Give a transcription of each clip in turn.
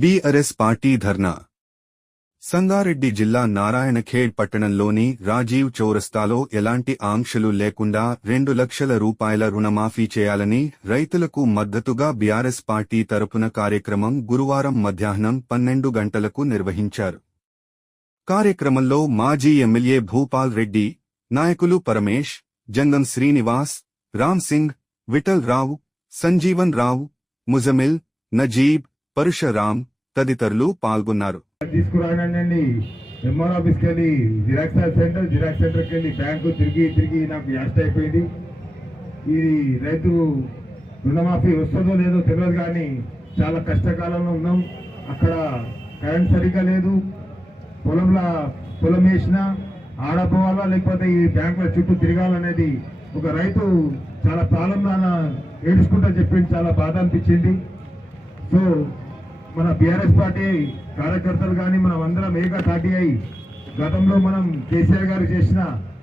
BRS party ధర్నా. సంగారెడ్డి జిల్లా నారాయణఖేడ్ పట్టణంలోని రాజీవ్ చౌరస్తాలో ఎలాంటి ఆంక్షలు లేకుండా రెండు లక్షల రూపాయల రుణమాఫీ చేయాలని రైతులకు మద్దతుగా బీఆర్ఎస్ పార్టీ తరపున కార్యక్రమం గురువారం మధ్యాహ్నం పన్నెండు గంటలకు నిర్వహించారు. కార్యక్రమంలో మాజీ ఎమ్మెల్యే భూపాల్ రెడ్డి నాయకులు పరమేష్ జంగం శ్రీనివాస్ రామ్ సింగ్ విఠల్ రావు సంజీవన్ రావు ముజమిల్ నజీబ్ పరుషరాం తదితరులు పాల్గొన్నారు. తీసుకురానండి ఎంఆర్ ఆఫీస్కి వెళ్ళి జిరాక్స్ సెంటర్ జిరాక్స్ సెంటర్కి వెళ్ళి బ్యాంకు తిరిగి తిరిగి నాకు యాస్ట్ అయిపోయింది. ఇది రైతు రుణమాఫీ వస్తుందో లేదో తెలియదు కానీ చాలా కష్టకాలంలో ఉన్నాం. అక్కడ కరెంట్ సరిగ్గా లేదు. పొలంలో పొలం వేసినా ఆడపోవాలా లేకపోతే ఈ బ్యాంకుల చుట్టూ తిరగాలనేది ఒక రైతు చాలా ప్రారంభాన ఏడుచుకుంటా చెప్పింది చాలా బాధ అనిపించింది. సో మన బీఆర్ఎస్ పార్టీ కార్యకర్తలు కానీ మనం అందరం ఏకతాటి అయి గతంలో మనం కేసీఆర్ గారు చేసిన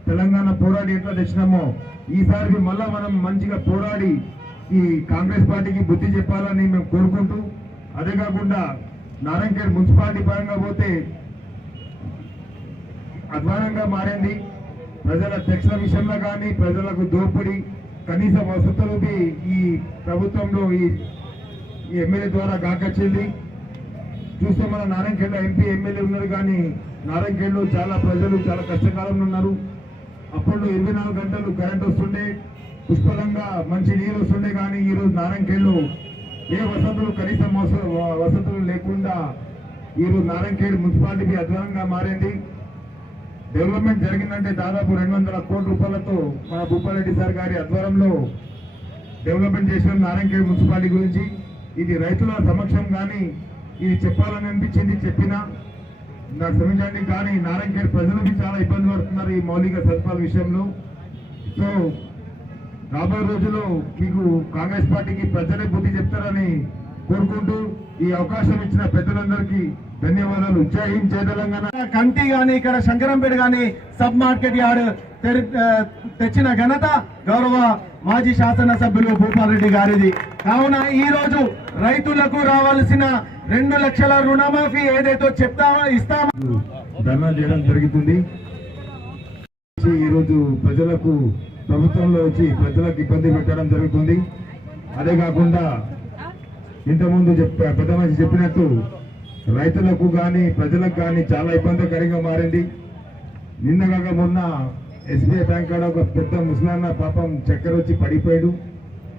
తెలంగాణ పోరాడి ఎట్లా తెచ్చినామో ఈసారి మళ్ళా మనం మంచిగా పోరాడి ఈ కాంగ్రెస్ పార్టీకి బుద్ధి చెప్పాలని మేము కోరుకుంటూ అదే కాకుండా నారాయణఖేడ్ మున్సిపాలిటీ పరంగా పోతే అధ్వానంగా మారింది. ప్రజల ట్యాక్స్ల విషయంలో కానీ ప్రజలకు దోపిడీ కనీస వసతులు ఈ ప్రభుత్వంలో ఈ ఈ ఎమ్మెల్యే ద్వారా కాకొచ్చింది చూస్తే మన నారాయణఖేడ్లో ఎంపీ ఎమ్మెల్యే ఉన్నారు కానీ నారాయణఖేడ్లో చాలా ప్రజలు చాలా కష్టకాలంలో ఉన్నారు. అప్పుడు ఇరవై నాలుగు గంటలు కరెంట్ వస్తుండే పుష్కలంగా మంచి నీరు వస్తుండే కానీ ఈరోజు నారాయణఖేడ్లో ఏ వసతులు కనీసం వసతులు లేకుండా ఈరోజు నారాయణఖేడ్ మున్సిపాలిటీకి అధ్వానంగా మారింది. డెవలప్మెంట్ జరిగిందంటే దాదాపు రెండు వందల కోట్ల రూపాయలతో మన భూపాలరెడ్డి సార్ గారి ఆధ్వర్యంలో డెవలప్మెంట్ చేసిన నారాయణఖేడ్ మున్సిపాలిటీ గురించి ఇది రైతుల సమక్షం కానీ ఇది చెప్పాలని అనిపించింది చెప్పినా నా క్షమించండి కానీ నారాయణఖేడ్ ప్రజలకి చాలా ఇబ్బంది పడుతున్నారు ఈ మౌలిక సదుపాయాల విషయంలో. సో రాబోయే రోజుల్లో మీకు కాంగ్రెస్ పార్టీకి ప్రజలే బుద్ధి చెప్తారని కోరుకుంటూ ఈ అవకాశం ఇచ్చిన పెద్దలందరికీ ధన్యవాదాలు. జై హింద్ జై తెలంగాణ. కంటి గాని ఇక్కడ శంకరంపేట గాని సబ్ మార్కెట్ యార్డ్ తెచ్చిన ఘనత గౌరవ మాజీ శాసనసభ్యులు భూపాలరెడ్డి గారిది. కావున ఈ రోజు రైతులకు రావాల్సిన రెండు లక్షల రుణమాఫీ ఏదైతే చెప్తామో ఇస్తామో ధర్నా చేయడం జరుగుతుంది. ఈరోజు ప్రజలకు ప్రభుత్వంలో వచ్చి ప్రజలకు ఇబ్బంది పెట్టడం జరుగుతుంది. అదే కాకుండా ఇంతకుముందు చెప్ప పెద్ద మనిషి చెప్పినట్టు రైతులకు కానీ ప్రజలకు కానీ చాలా ఇబ్బందికరంగా మారింది. నిన్న కాక మొన్న ఎస్బీఐ బ్యాంక్ కాడ ఒక పెద్ద ముసలాన్న పాపం చక్కెర వచ్చి పడిపోయాడు.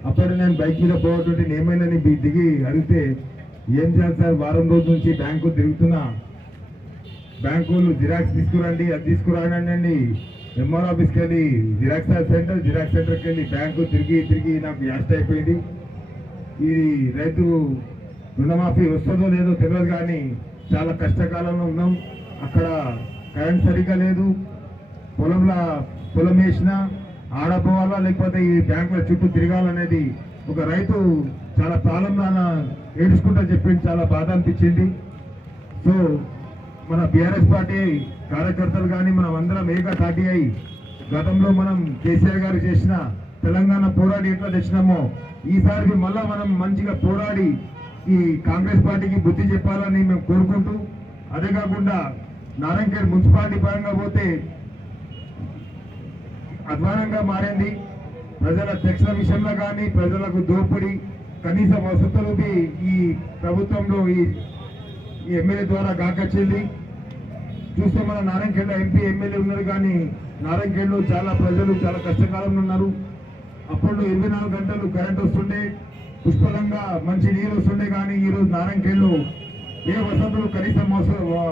అప్పుడు నేను బైక్ మీద పోతుంటే ఏమైందని దిగి అడిగితే ఏం చేయాలి సార్? వారం రోజుల నుంచి బ్యాంకు తిరుగుతున్నా. బ్యాంకు వాళ్ళు జిరాక్స్ తీసుకురండి అది తీసుకురానండి ఎంఆర్ ఆఫీస్కి వెళ్ళి జిరాక్స్ సెంటర్ జిరాక్స్ సెంటర్కి వెళ్ళి బ్యాంకు తిరిగి తిరిగి నాకు యాస్ట్ అయిపోయింది. ఈ రైతు రుణమాఫీ వస్తుందో లేదో తెలియదు కానీ చాలా కష్టకాలంలో ఉన్నాం. అక్కడ కరెంట్ సరిగ్గా లేదు. పొలంలో పొలం వేసినా ఆడపోవాలా లేకపోతే ఈ బ్యాంకుల చుట్టూ తిరగాలనేది ఒక రైతు చాలా ప్రారంభాన ఏడుచుకుంటా చెప్పింది చాలా బాధ అనిపించింది. సో మన బీఆర్ఎస్ పార్టీ కార్యకర్తలు కానీ మనం అందరం ఏక తాటి అయి గతంలో మనం కేసీఆర్ గారు చేసిన తెలంగాణ పోరాడి ఎట్లా తెచ్చినామో ఈసారికి మళ్ళా మనం మంచిగా పోరాడి ఈ కాంగ్రెస్ పార్టీకి బుద్ధి చెప్పాలని మేము కోరుకుంటూ అదే కాకుండా నారాయణఖేడ్ మున్సిపాలిటీ పరంగా పోతే అధ్వానంగా మారింది. ప్రజల శిక్షణ విషయంలో కానీ ప్రజలకు దోపిడీ కనీస వసతులు ఈ ప్రభుత్వంలో ఈ ఈ ఎమ్మెల్యే ద్వారా కాకొచ్చింది చూస్తే మన నారాయణఖేడ్ ఎంపీ ఎమ్మెల్యే ఉన్నారు కానీ నారాయణఖేడ్లో చాలా ప్రజలు చాలా కష్టకాలంలో ఉన్నారు. అప్పుడు ఇరవై నాలుగు గంటలు కరెంట్ వస్తుండే పుష్కలంగా మంచి నీరు వస్తుండే కానీ ఈరోజు నారాయణఖేడ్లో ఏ వసతులు కనీసం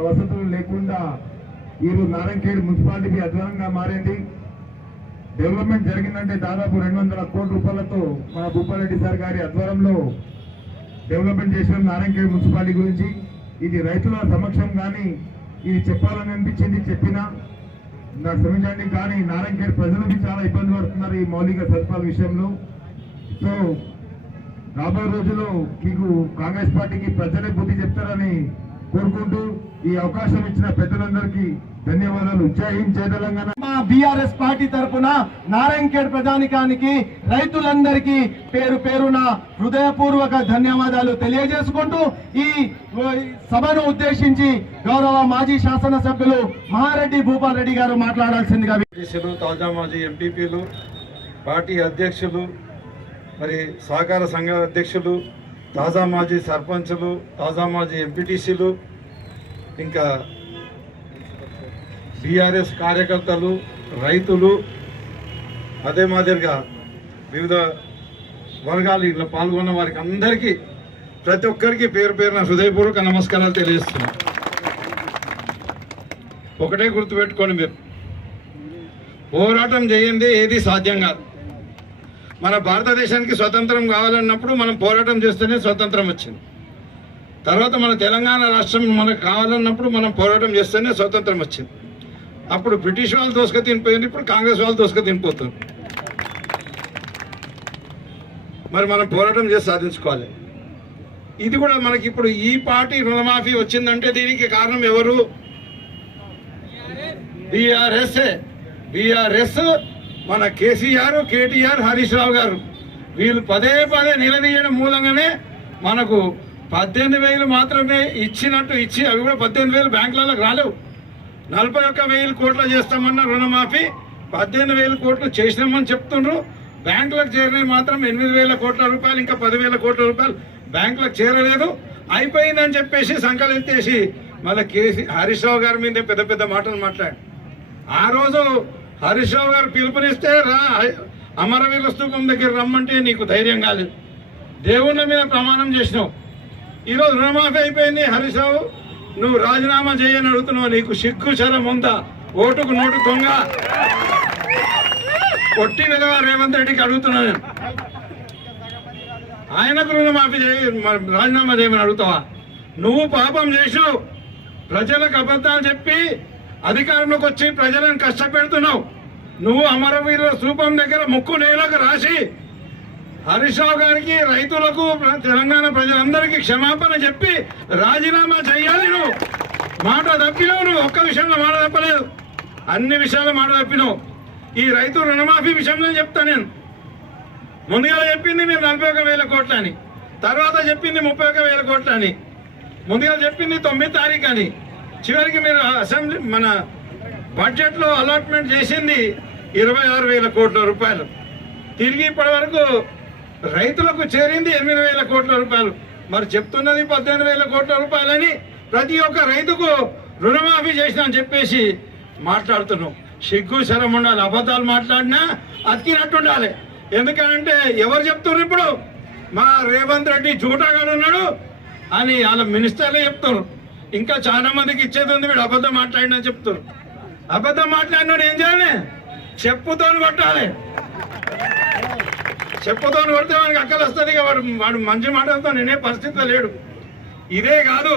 వసతులు లేకుండా ఈరోజు నారాయణఖేడ్ మున్సిపాలిటీకి అధ్వానంగా మారింది. డెవలప్మెంట్ జరిగిందంటే దాదాపు రెండు వందల కోట్ల రూపాయలతో మన భూపాలరెడ్డి సార్ గారి ఆధ్వర్యంలో డెవలప్మెంట్ చేసిన నారాయణఖేడ్ మున్సిపాలిటీ గురించి. ఇది రైతుల సమక్షం కానీ ఇది చెప్పాలని అనిపించింది చెప్పినా నా క్షమించండి కానీ నారాయణఖేడ్ ప్రజలకి చాలా ఇబ్బంది పడుతున్నారు ఈ మౌలిక సదుపాయాల విషయంలో. సో రాబోయే రోజుల్లో మీకు కాంగ్రెస్ పార్టీకి ప్రజలే బుద్ధి చెప్తారని కోరుకుంటూ ఈ అవకాశం ఇచ్చిన పెద్దలందరికీ ధన్యవాదాలు. జై హింద్ జై తెలంగాణ. మా బీఆర్ఎస్ పార్టీ తరఫున నారాయణఖేడ్ ప్రజానికానికి రైతులందరికీ పేరు పేరున హృదయపూర్వక ధన్యవాదాలు తెలియజేసుకుంటూ ఈ సభను ఉద్దేశించి గౌరవ మాజీ శాసనసభ్యులు మహారెడ్డి భూపాల్ రెడ్డి గారు మాట్లాడాల్సిందిగా తాజా మాజీ ఎంపీపీలు పార్టీ అధ్యక్షులు మరి సహకార సంఘ అధ్యక్షులు తాజా మాజీ సర్పంచులు తాజా మాజీ ఎంపీటీసీలు ఇంకా బీఆర్ఎస్ కార్యకర్తలు రైతులు అదే మాదిరిగా వివిధ వర్గాలు ఇందులో పాల్గొన్న వారికి అందరికీ ప్రతి ఒక్కరికి పేరు పేరున హృదయపూర్వక నమస్కారాలు తెలియజేస్తున్నాను ఒకటే గుర్తుపెట్టుకోండి మీరు. పోరాటం చేయండి ఏది సాధ్యం కాదు. మన భారతదేశానికి స్వతంత్రం కావాలన్నప్పుడు మనం పోరాటం చేస్తేనే స్వతంత్రం వచ్చింది. తర్వాత మన తెలంగాణ రాష్ట్రం మనకు కావాలన్నప్పుడు మనం పోరాటం చేస్తేనే స్వతంత్రం వచ్చింది. అప్పుడు బ్రిటిష్ వాళ్ళు దోసుక తినిపోయింది ఇప్పుడు కాంగ్రెస్ వాళ్ళు దోసుక తినిపోతుంది మరి మనం పోరాటం చేసి సాధించుకోవాలి. ఇది కూడా మనకి ఇప్పుడు ఈ పార్టీ రుణమాఫీ వచ్చిందంటే దీనికి కారణం ఎవరు? బీఆర్ఎస్ బీఆర్ఎస్ మన కేసీఆర్ కేటీఆర్ హరీష్ రావు గారు. వీళ్ళు పదే పదే నిలదీయడం మూలంగానే మనకు పద్దెనిమిది వేలు మాత్రమే ఇచ్చినట్టు ఇచ్చి అవి కూడా పద్దెనిమిది వేలు బ్యాంకులకు రాలేవు. నలభై ఒక్క వేలు కోట్లు చేస్తామన్న రుణమాఫీ పద్దెనిమిది వేల కోట్లు చేసినామని చెప్తుండ్రు. బ్యాంకులకు చేరినవి మాత్రం ఎనిమిది వేల కోట్ల రూపాయలు ఇంకా పదివేల కోట్ల రూపాయలు బ్యాంకులకు చేరలేదు. అయిపోయిందని చెప్పేసి సంకలెత్తేసి మళ్ళీ కేసీ హరీష్ రావు గారి మీద పెద్ద పెద్ద మాటలు మాట్లాడి ఆ రోజు హరీష్ రావు గారు పిలుపునిస్తే రా అమరవీర స్థూపం దగ్గర రమ్మంటే నీకు ధైర్యం కాలేదు. దేవుళ్ళ మీద ప్రమాణం చేసినావు. ఈరోజు రుణమాఫీ అయిపోయింది హరీష్ రావు. నువ్వు రాజీనామా చేయని అడుగుతున్నావు నీకు సిగ్గు శరం ఉందా? ఓటుకు నోటు దొంగ. కొట్టి విధవా రేవంత్ రెడ్డికి అడుగుతున్నాను నేను. ఆయనకు రుణమాఫీ చేయ రాజీనామా చేయమని అడుగుతావా? నువ్వు పాపం చేసావు ప్రజలకు అబద్ధాలు చెప్పి అధికారంలోకి వచ్చి ప్రజలను కష్టపెడుతున్నావు. నువ్వు అమరవీరుల స్థూపం దగ్గర ముక్కు నేలకు రాసి హరీష్ రావు గారికి రైతులకు ప్ర- తెలంగాణ ప్రజలందరికీ క్షమాపణ చెప్పి రాజీనామా చేయాలి నువ్వు. మాట తప్పినావు నువ్వు. ఒక్క విషయంలో మాట తప్పలేదు. అన్ని విషయాలు మాట తప్పినావు. ఈ రైతు రుణమాఫీ విషయంలో చెప్తా నేను. ముందుగా చెప్పింది మీరు నలభై ఒక వేల కోట్లని. తర్వాత చెప్పింది ముప్పై ఒక వేల కోట్లని. ముందుగా చెప్పింది తొమ్మిది తారీఖు అని. చివరికి మీరు అసెంబ్లీ మన బడ్జెట్లో అలాట్మెంట్ చేసింది ఇరవై ఆరు వేల కోట్ల రూపాయలు. తిరిగి ఇప్పటి వరకు రైతులకు చేరింది ఎనిమిది వేల కోట్ల రూపాయలు. మరి చెప్తున్నది పద్దెనిమిది వేల కోట్ల రూపాయలని ప్రతి ఒక్క రైతుకు రుణమాఫీ చేసిన అని చెప్పేసి మాట్లాడుతున్నాం. సిగ్గు శరం ఉండాలి అబద్ధాలు మాట్లాడినా అతికినట్టు ఉండాలి. ఎందుకంటే ఎవరు చెప్తున్నారు ఇప్పుడు? మా రేవంత్ రెడ్డి జూటాగాడు ఉన్నాడు అని వాళ్ళ మినిస్టర్లే చెప్తున్నారు. ఇంకా చాలా మందికి ఇచ్చేది ఉంది వీడు అబద్ధం మాట్లాడినా చెప్తారు అబద్ధం మాట్లాడినాడు ఏం చేయాలి? చెప్పుతో కొట్టాలి. చెప్పుతో కొడితే వాడికి అక్కలు వస్తుంది ఇక వాడు వాడు మంచి మాటలతో నేనే పరిస్థితిలో లేడు. ఇదే కాదు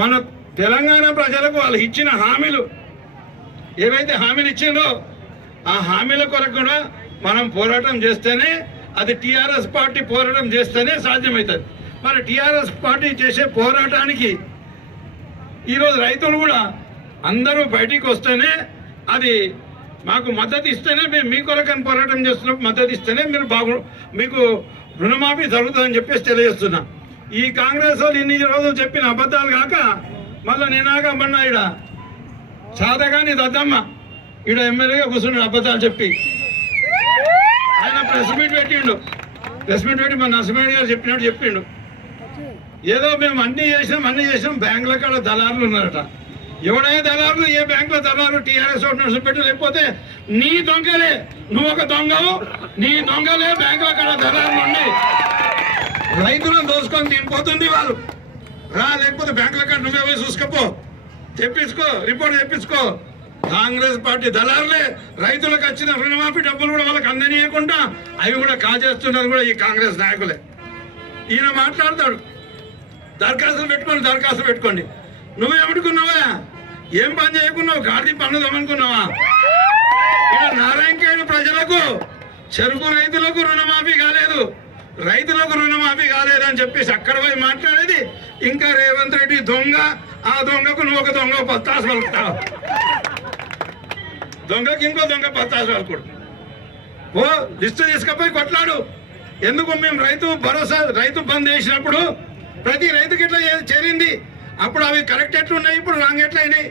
మన తెలంగాణ ప్రజలకు వాళ్ళు ఇచ్చిన హామీలు. ఏవైతే హామీలు ఇచ్చిందో ఆ హామీల కొరకు కూడా మనం పోరాటం చేస్తేనే అది టిఆర్ఎస్ పార్టీ పోరాటం చేస్తేనే సాధ్యమవుతుంది. మరి టిఆర్ఎస్ పార్టీ చేసే పోరాటానికి ఈరోజు రైతులు కూడా అందరూ బయటికి వస్తేనే అది మాకు మద్దతు ఇస్తేనే మేము మీ కొరకని పోరాటం చేస్తున్నప్పుడు మద్దతు ఇస్తేనే మీరు బాగు మీకు రుణమాఫీ జరుగుతుందని చెప్పేసి తెలియజేస్తున్నా. ఈ కాంగ్రెస్ వాళ్ళు ఇన్ని రోజులు చెప్పిన అబద్ధాలు కాక మళ్ళీ నేనాగా మొన్న ఈడ చాదగాని దద్దమ్మ ఈడ ఎమ్మెల్యేగా కూర్చున్నాడు అబద్ధాలు చెప్పి. ఆయన ప్రెస్ మీట్ పెట్టిండు. ప్రెస్ మీట్ పెట్టి మా నరసింహరెడ్డి గారు చెప్పినట్టు చెప్పిండు. ఏదో మేము అన్ని చేసినాం అన్ని చేసినాం బ్యాంకుల కాడ దళారులు ఉన్నారట. ఎవడైనా దళారులు ఏ బ్యాంకులో దళారులు టీఆర్ఎస్ నడుచు పెట్టు లేకపోతే నీ దొంగలే నువ్వు ఒక దొంగవు నీ దొంగలే బ్యాంకుల కాడ దళారులు ఉండి రైతులను దోసుకొని తినిపోతుంది వాళ్ళు. రా లేకపోతే బ్యాంకుల కాడ నువ్వే పోయి చూసుకోపో. తెప్పించుకో రిపోర్ట్ తెప్పించుకో. కాంగ్రెస్ పార్టీ దళారులే రైతులకు వచ్చిన రుణమాఫీ డబ్బులు కూడా వాళ్ళకి అందనీయకుండా అవి కూడా కాజేస్తున్నది కూడా ఈ కాంగ్రెస్ నాయకులే. ఈయన మాట్లాడతాడు. దరఖాస్తులు పెట్టుకోండి దరఖాస్తులు పెట్టుకోండి. నువ్వేమనుకున్నావా ఏం పని చేయకున్నావు? గాడి పనులు అనుకున్నావా ఇక్కడ నారాయణఖేడ్ ప్రజలకు చెరుకు రైతులకు రుణమాఫీ కాలేదు. రైతులకు రుణమాఫీ కాలేదని చెప్పేసి అక్కడ పోయి మాట్లాడేది ఇంకా రేవంత్ రెడ్డి దొంగ. ఆ దొంగకు నువ్వు ఒక దొంగ పత్తాసు పలుకుతావు. దొంగకి ఇంకో దొంగ పత్తాసు పలుకుడు. ఓ లిస్టు తీసుకపోయి కొట్లాడు. ఎందుకు మేము రైతు భరోసా రైతు బంద్ చేసినప్పుడు ప్రతి రైతుకి ఇట్లా చేరింది? అప్పుడు అవి కరెక్ట్ ఎట్లున్నాయి? ఇప్పుడు రాంగ్ ఎట్లయినాయి?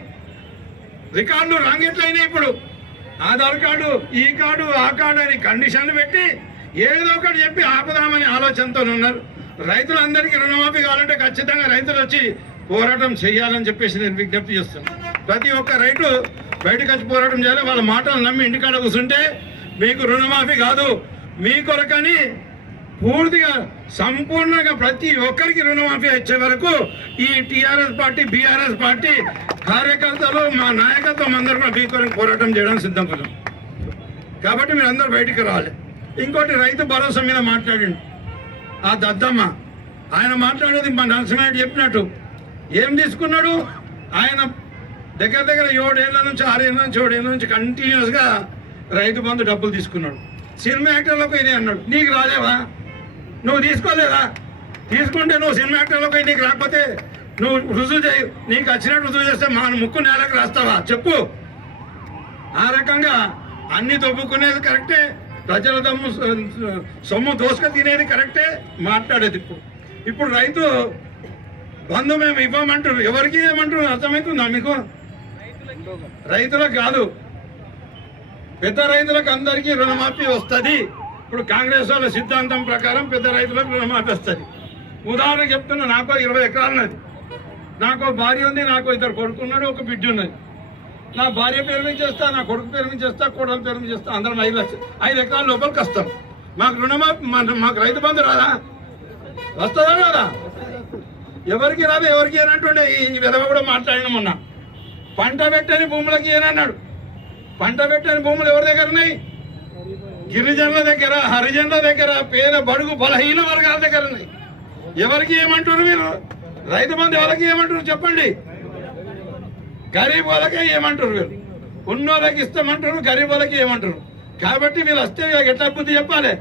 రికార్డులు రాంగ్ ఎట్లయినాయి ఇప్పుడు? ఆధార్ కార్డు ఈ కార్డు ఆ కార్డు అని కండిషన్లు పెట్టి ఏదో ఒకటి చెప్పి ఆపుదామని ఆలోచనతో ఉన్నారు. రైతులందరికీ రుణమాఫీ కావాలంటే ఖచ్చితంగా రైతులు వచ్చి పోరాటం చేయాలని చెప్పేసి నేను విజ్ఞప్తి చేస్తున్నాను. ప్రతి ఒక్క రైతు బయటకు వచ్చి పోరాటం చేయాలి. వాళ్ళ మాటలు నమ్మి ఇంటికాడ కూర్చుంటే మీకు రుణమాఫీ కాదు. మీ కొరకని పూర్తిగా సంపూర్ణంగా ప్రతి ఒక్కరికి రుణమాఫీ వచ్చే వరకు ఈ టిఆర్ఎస్ పార్టీ బీఆర్ఎస్ పార్టీ కార్యకర్తలు మా నాయకత్వం అందరూ కూడా పోరాటం చేయడానికి సిద్ధం కదా కాబట్టి మీరు అందరూ బయటికి రావాలి. ఇంకోటి రైతు భరోసా మీద మాట్లాడండి. ఆ దద్దమ్మ ఆయన మాట్లాడేది మా నరసింహారెడ్డి చెప్పినట్టు. ఏం తీసుకున్నాడు? ఆయన దగ్గర దగ్గర ఏడేళ్ళ నుంచి ఆరేళ్ళ నుంచి ఏడేళ్ళ నుంచి కంటిన్యూస్గా రైతు బంధు డబ్బులు తీసుకున్నాడు. సినిమా యాక్టర్లకు ఇదే అన్నాడు. నీకు రాలేవా? నువ్వు తీసుకోలేదా? తీసుకుంటే నువ్వు సినిమా యాక్టర్లకు నీకు రాకపోతే నువ్వు రుజువు చేయి. నీకు వచ్చినట్టు రుజువు చేస్తే మా ముక్కు నేలకు రాస్తావా? చెప్పు. ఆ రకంగా అన్ని దొబ్బుకునేది కరెక్టే ప్రజల దమ్ము సొమ్ము దోసుక తినేది కరెక్టే మాట్లాడేది ఇప్పుడు. ఇప్పుడు రైతు బంధు మేము ఇవ్వమంటారు. ఎవరికి ఇవ్వమంటారు? అర్థమవుతుందా మీకు? రైతులకు కాదు. పెద్ద రైతులకు అందరికీ రుణమాఫీ వస్తుంది. ఇప్పుడు కాంగ్రెస్ వాళ్ళ సిద్ధాంతం ప్రకారం పెద్ద రైతులకు రుణమాఫీ వస్తుంది ఉదాహరణ చెప్తున్నా నాకు ఇరవై ఎకరాలు ఉన్నది నాకు భార్య ఉంది నాకు ఇద్దరు కొడుకున్నాడు ఒక బిడ్డ ఉన్నది. నా భార్య పేరు మీద చేస్తా నా కొడుకు పేరు మీద చేస్తా కోడల పేరు మీద చేస్తా అందరం ఐదు లక్షలు. ఐదు ఎకరాల లోపలికి వస్తాం మాకు రుణమాఫీ మాకు రైతు బంధు రాదా? వస్తుందా రాదా? ఎవరికి రాదు ఎవరికి ఏనంటుండే ఈ విధవ కూడా మాట్లాడిన మొన్న. పంట పెట్టని భూములకి ఏనన్నాడు. పంట పెట్టని భూములు ఎవరి దగ్గర ఉన్నాయి? గిరిజనుల దగ్గర హరిజనుల దగ్గర పేద బడుగు బలహీన వర్గాల దగ్గర ఉన్నాయి. ఎవరికి ఏమంటారు మీరు? రైతు మంది ఎవరికి ఏమంటారు చెప్పండి? గరీబ్ వాళ్ళకే ఏమంటారు మీరు? ఉన్నోళ్ళకి ఇస్తామంటారు గరీబ్ వాళ్ళకి ఏమంటారు కాబట్టి మీరు వస్తే ఎట్లా బుద్ధి చెప్పాలి?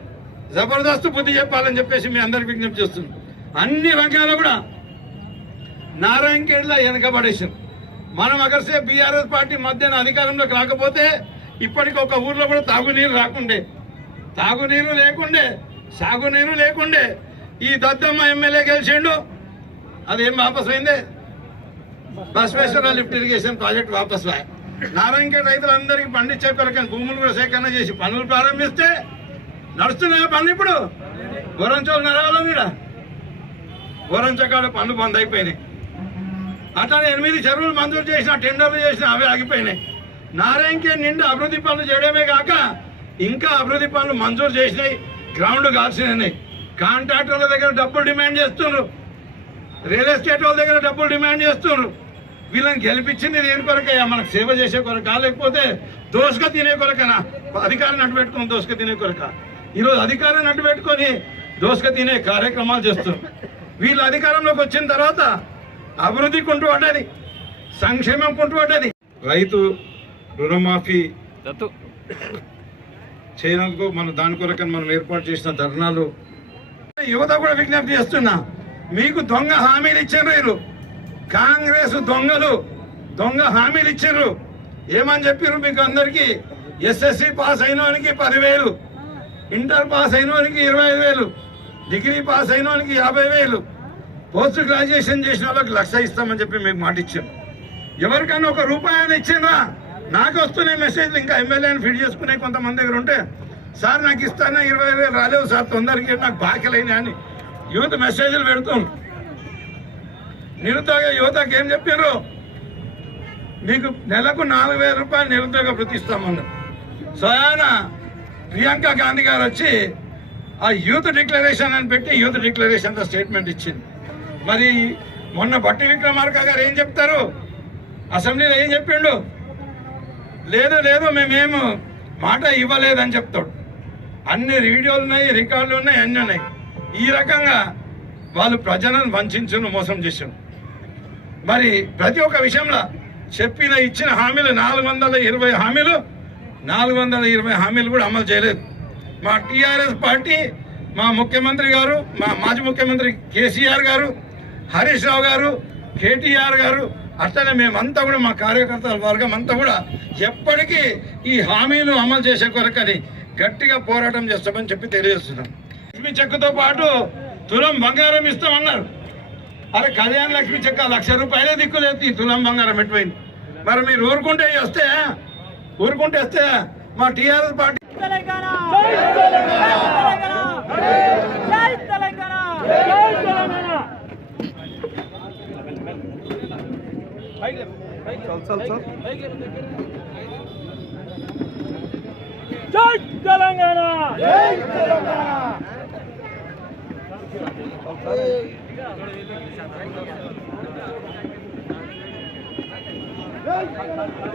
జబర్దస్త్ బుద్ధి చెప్పాలని చెప్పేసి మీ అందరికి విజ్ఞప్తి చేస్తున్నాం అన్ని రంగాలు కూడా నారాయణ ఖేడ్లో వెనకబడేసారు మనం అగర్సే బీఆర్ఎస్ పార్టీ మధ్యన అధికారంలోకి రాకపోతే ఇప్పటికి ఒక ఊర్లో కూడా తాగునీరు రాకుండే. తాగునీరు లేకుండే సాగునీరు లేకుండే ఈ దద్దమ్మ ఎమ్మెల్యే గెలిచిండు. అదేం వాపస్ అయిందే? బసవేశ్వర లిఫ్ట్ ఇరిగేషన్ ప్రాజెక్ట్ వాపస్ వాయ్ నారాయణఖేడ్ రైతులందరికీ పండించే పిల్లకని భూములు కూడా సేకరణ చేసి పనులు ప్రారంభిస్తే నడుస్తున్నాయా పనులు ఇప్పుడు? గురంచోలు నడవాలి మీద గురంచకాడ పనులు బంద్ అయిపోయినాయి. అట్లనే ఎనిమిది చెరువులు మంజూరు చేసిన టెండర్లు చేసిన అవి ఆగిపోయినాయి. నారాయణఖేడ్ నిండా అభివృద్ధి పనులు చేయడమే కాక ఇంకా అభివృద్ధి పనులు మంజూరు చేసినాయి గ్రౌండ్ కాల్సినాయి కాంట్రాక్టర్ల దగ్గర డబ్బులు డిమాండ్ చేస్తున్నారు. రియల్ ఎస్టేట్ వాళ్ళ దగ్గర డబ్బులు డిమాండ్ చేస్తున్నారు. వీళ్ళని గెలిపించింది దేని కొరకయ్యా మనకు సేవ చేసే కొరక లేకపోతే దోసుక తినే కొరకనా? అధికారాన్ని అడ్డు పెట్టుకుని దోసుక తినే కొరక? ఈరోజు అధికారాన్ని అడ్డు పెట్టుకొని దోసుక తినే కార్యక్రమాలు చేస్తున్నారు. వీళ్ళు అధికారంలోకి వచ్చిన తర్వాత అభివృద్ధి కుంటూ పడ్డది సంక్షేమం కుంటూ పడ్డది రైతు రుణమాఫీ చేయనందుకు మనం దాని కొరకని మనం ఏర్పాటు చేసిన ధర్నాలు. యువత కూడా విజ్ఞప్తి చేస్తున్నా మీకు దొంగ హామీలు ఇచ్చారు వీరు కాంగ్రెస్ దొంగలు దొంగ హామీలు ఇచ్చారు ఏమని చెప్పారు మీకు అందరికి? ఎస్ఎస్సి పాస్ అయిన వానికి పదివేలు ఇంటర్ పాస్ అయిన వానికి ఇరవై ఐదు వేలు డిగ్రీ పాస్ అయిన వానికి యాభై వేలు పోస్ట్ గ్రాడ్యుయేషన్ చేసిన వాళ్ళకి లక్ష ఇస్తామని చెప్పి మీకు మాట ఇచ్చాం ఎవరికైనా ఒక రూపాయని ఇచ్చిండ్రా? నాకు వస్తున్నాయి మెసేజ్లు ఇంకా ఎమ్మెల్యేని ఫిట్ చేసుకునే కొంతమంది దగ్గర ఉంటే సార్ నాకు ఇస్తానా? ఇరవై వేలు రాలేవు సార్ తొందరగా నాకు బాకీలైనా అని. యువత మెసేజ్లు పెడుతాం. నిరుద్యోగ యువతకి ఏం చెప్పారు మీకు నెలకు నాలుగు వేల రూపాయలు నిరుద్యోగ వృత్తి ఇస్తామన్నారు. స్వయాన ప్రియాంక గాంధీ గారు వచ్చి ఆ యూత్ డిక్లరేషన్ అని పెట్టి యూత్ డిక్లరేషన్ స్టేట్మెంట్ ఇచ్చింది. మరి మొన్న బట్టి విక్రమార్క గారు ఏం చెప్తారు? అసెంబ్లీలో ఏం చెప్పిండు? లేదు లేదు మేమేము మాట ఇవ్వలేదని చెప్తాడు. అన్ని వీడియోలు ఉన్నాయి రికార్డులు ఉన్నాయి అన్నీ ఉన్నాయి. ఈ రకంగా వాళ్ళు ప్రజలను వంచును మోసం చేశారు. మరి ప్రతి ఒక్క విషయంలో చెప్పిన ఇచ్చిన హామీలు నాలుగు వందల ఇరవై హామీలు నాలుగు వందల ఇరవై హామీలు కూడా అమలు చేయలేదు. మా టీఆర్ఎస్ పార్టీ మా ముఖ్యమంత్రి గారు మా మాజీ ముఖ్యమంత్రి కేసీఆర్ గారు హరీష్ రావు గారు కేటీఆర్ గారు అట్లనే మేమంతా కూడా మా కార్యకర్తల వర్గం అంతా కూడా ఎప్పటికీ ఈ హామీలు అమలు చేసే కొరకని గట్టిగా పోరాటం చేస్తామని చెప్పి తెలియజేస్తున్నాం. లక్ష్మీ చెక్కుతో పాటు తులం బంగారం ఇస్తామన్నారు. అరే కళ్యాణ లక్ష్మి చెక్క లక్ష రూపాయలే దిక్కులేదు ఈ తులం బంగారం ఎటుపోయింది మరి మీరు ఊరుకుంటే వస్తే ఊరుకుంటే వస్తే మా టీఆర్ఎస్ పార్టీ తెలంగాణ జై తెలంగాణ జై తెలంగాణ జై తెలంగాణ జై తెలంగాణ జై తెలంగాణ